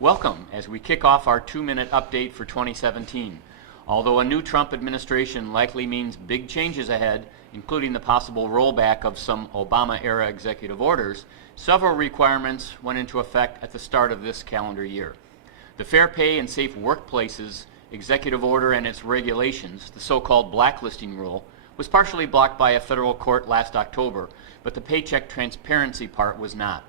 Welcome as we kick off our 2-minute update for 2017. Although a new Trump administration likely means big changes ahead, including the possible rollback of some Obama-era executive orders, several requirements went into effect at the start of this calendar year. The Fair Pay and Safe Workplaces executive order and its regulations, the so-called blacklisting rule, was partially blocked by a federal court last October, but the paycheck transparency part was not.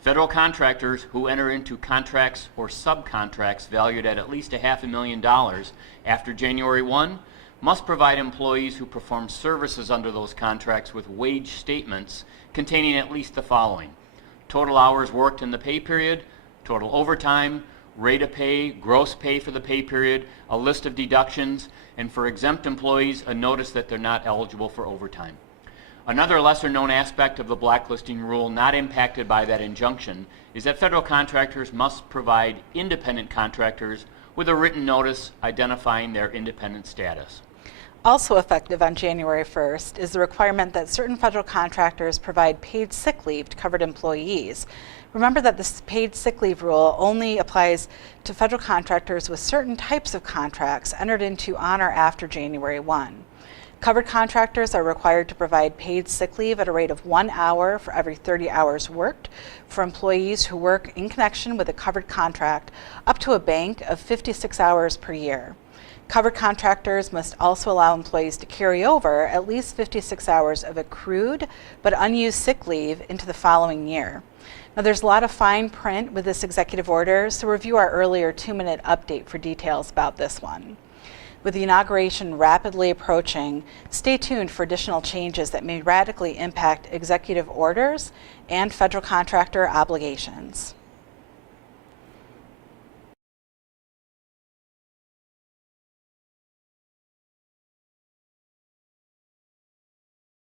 Federal contractors who enter into contracts or subcontracts valued at least $500,000 after January 1 must provide employees who perform services under those contracts with wage statements containing at least the following: total hours worked in the pay period, total overtime, rate of pay, gross pay for the pay period, a list of deductions, and for exempt employees, a notice that they're not eligible for overtime. Another lesser-known aspect of the blacklisting rule not impacted by that injunction is that federal contractors must provide independent contractors with a written notice identifying their independent status. Also effective on January 1st is the requirement that certain federal contractors provide paid sick leave to covered employees. Remember that this paid sick leave rule only applies to federal contractors with certain types of contracts entered into on or after January 1. Covered contractors are required to provide paid sick leave at a rate of 1 hour for every 30 hours worked for employees who work in connection with a covered contract up to a bank of 56 hours per year. Covered contractors must also allow employees to carry over at least 56 hours of accrued but unused sick leave into the following year. Now, there's a lot of fine print with this executive order, so review our earlier 2-minute update for details about this one. With the inauguration rapidly approaching, stay tuned for additional changes that may radically impact executive orders and federal contractor obligations.